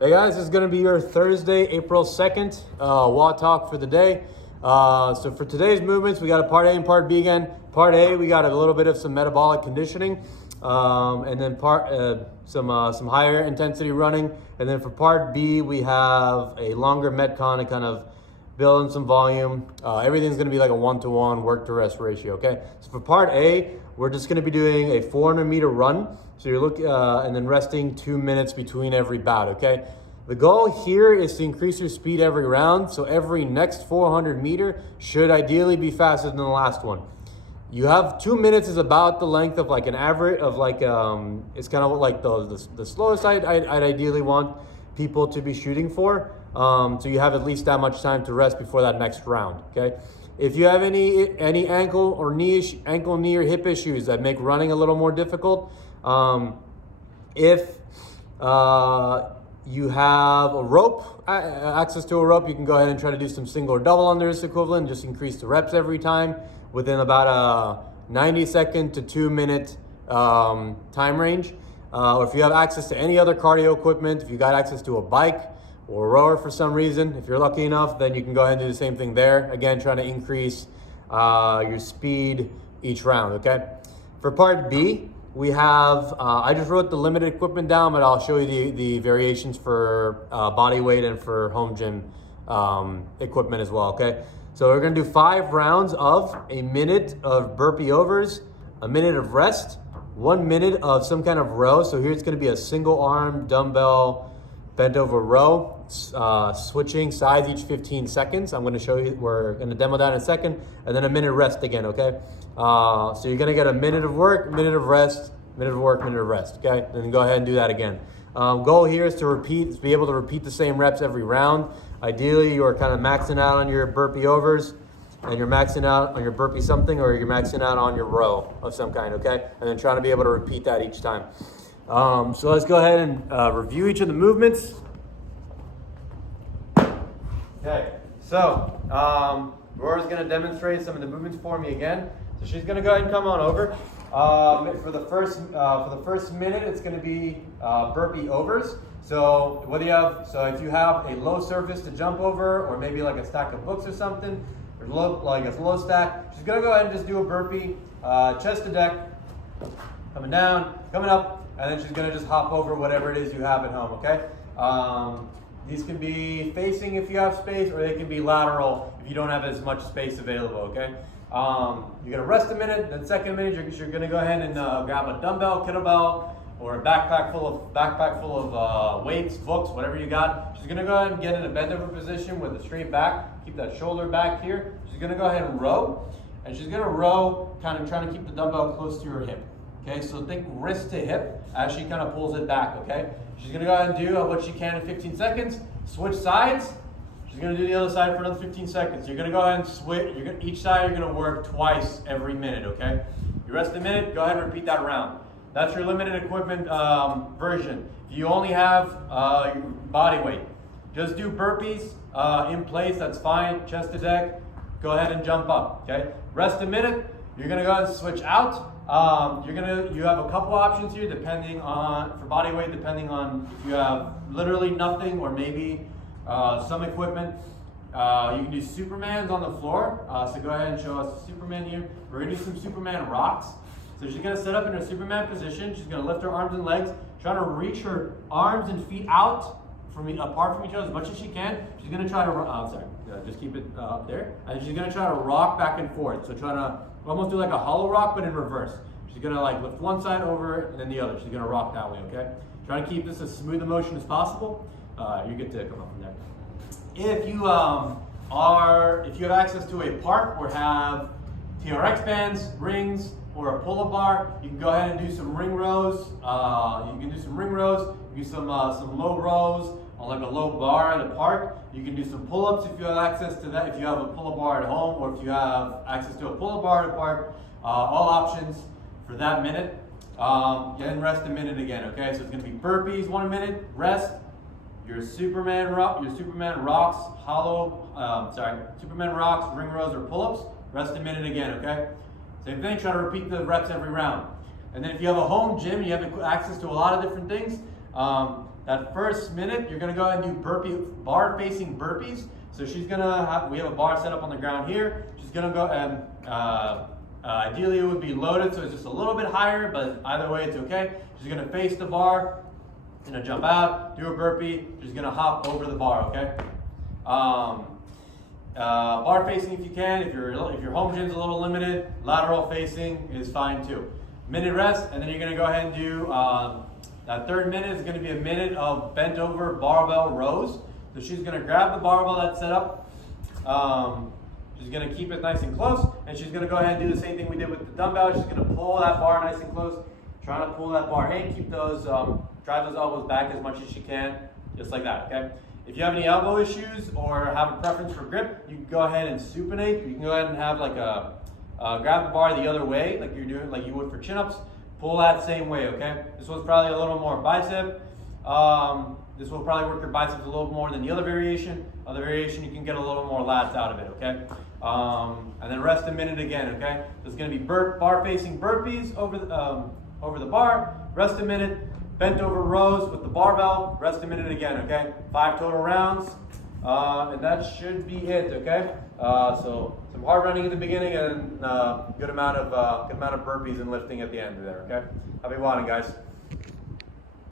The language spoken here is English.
Hey guys, this is going to be your Thursday, April 2nd, WOD Talk for the day. So for today's movements, we got a part A and part B again. Part A, we got a little bit of some metabolic conditioning, and then some higher intensity running. And then for part B, we have a longer Metcon to kind of build in some volume. Everything's going to be like a 1-to-1 work to rest ratio, okay? So for part A, we're just going to be doing a 400-meter run. So you're looking, and then resting 2 minutes between every bout, okay? The goal here is to increase your speed every round. So every next 400 meter should ideally be faster than the last one. You have 2 minutes is about the length of like an average of like, it's kind of like the slowest I'd ideally want people to be shooting for. So you have at least that much time to rest before that next round, okay? If you have any ankle, knee, or hip issues that make running a little more difficult, if you have a rope, access to a rope, you can go ahead and try to do some single or double under this equivalent, just increase the reps every time within about a 90-second to 2-minute time range. Or if you have access to any other cardio equipment, if you got access to a bike or a rower for some reason, if you're lucky enough, then you can go ahead and do the same thing there. Again, trying to increase your speed each round, okay? For part B, we have, I just wrote the limited equipment down, but I'll show you the variations for body weight and for home gym equipment as well, okay? So we're gonna do 5 rounds of a minute of burpee overs, a minute of rest, 1 minute of some kind of row. So here it's gonna be a single arm dumbbell bent over row, switching sides each 15 seconds. I'm gonna show you, we're gonna demo that in a second, and then a minute rest again, okay? So you're gonna get a minute of work, minute of rest, minute of work, minute of rest, okay? And then go ahead and do that again. Goal here is to be able to repeat the same reps every round. Ideally, you're kind of maxing out on your burpee overs, and you're maxing out on your burpee something, or you're maxing out on your row of some kind, okay? And then trying to be able to repeat that each time. So let's go ahead and review each of the movements. Okay, so Aurora's going to demonstrate some of the movements for me again. So she's going to go ahead and come on over. For the first minute, it's going to be burpee overs. So what do you have? So if you have a low surface to jump over, or maybe like a stack of books or something, or like a low stack, she's going to go ahead and just do a burpee, chest to deck, coming down, coming up, and then she's going to just hop over whatever it is you have at home, okay? These can be facing if you have space, or they can be lateral if you don't have as much space available, okay? You're gonna rest a minute, then second minute, you're gonna go ahead and grab a dumbbell, kettlebell, or a backpack full of weights, books, whatever you got. She's gonna go ahead and get in a bend over position with a straight back, keep that shoulder back here. She's gonna go ahead and row, and she's gonna row, kind of trying to keep the dumbbell close to her hip. Okay, so think wrist to hip as she kind of pulls it back, okay? She's gonna go ahead and do what she can in 15 seconds, switch sides. She's gonna do the other side for another 15 seconds. You're gonna go ahead and switch, each side you're gonna work twice every minute, okay? You rest a minute, go ahead and repeat that round. That's your limited equipment version. If you only have your body weight, just do burpees in place, that's fine, chest to deck, go ahead and jump up, okay? Rest a minute, you're gonna go ahead and switch out. You have a couple options here depending on, for body weight, depending on if you have literally nothing or maybe some equipment. You can do Supermans on the floor. So go ahead and show us Superman here. We're gonna do some Superman rocks. So she's gonna set up in her Superman position. She's gonna lift her arms and legs, trying to reach her arms and feet out apart from each other as much as she can. She's gonna try to, just keep it up there. And she's gonna try to rock back and forth. So trying to almost do like a hollow rock, but in reverse. She's gonna like lift one side over and then the other. She's gonna rock that way, okay? Try to keep this as smooth a motion as possible. You get to come up from there. If you if you have access to a park or have TRX bands, rings, or a pull-up bar, you can go ahead and do some ring rows. You can do some low rows on like a low bar at a park. You can do some pull-ups if you have access to that, if you have a pull-up bar at home, or if you have access to a pull-up bar at a park. All options for that minute. Then rest a minute again, okay? So it's gonna be burpees 1 minute, rest, your Superman rocks, Superman rocks, ring rows, or pull-ups, rest a minute again, okay? Same thing, try to repeat the reps every round. And then if you have a home gym, you have access to a lot of different things. that first minute, you're gonna go ahead and do bar facing burpees. So she's gonna have, we have a bar set up on the ground here. She's gonna go and, ideally it would be loaded, so it's just a little bit higher, but either way it's okay. She's gonna face the bar, gonna jump out, do a burpee, she's gonna hop over the bar, okay? Bar facing if you can, if your home gym's a little limited, lateral facing is fine too. Minute rest, and then you're gonna go ahead and do, that third minute is gonna be a minute of bent over barbell rows. So she's gonna grab the barbell that's set up, she's gonna keep it nice and close, and she's gonna go ahead and do the same thing we did with the dumbbell. She's gonna pull that bar nice and close, trying to pull that bar in, keep those, drive those elbows back as much as she can, just like that, okay? If you have any elbow issues or have a preference for grip, you can go ahead and supinate. You can go ahead and have like grab the bar the other way, like you're doing, like you would for chin-ups. Pull that same way, okay? This one's probably a little more bicep. This will probably work your biceps a little more than the other variation. Other variation, you can get a little more lats out of it, okay? And then rest a minute again, okay? There's gonna be bar facing burpees over the bar, rest a minute, bent over rows with the barbell, rest a minute again, okay? 5 total rounds, and that should be it, okay? So some hard running at the beginning and good amount of burpees and lifting at the end there, okay? Happy wanting, guys.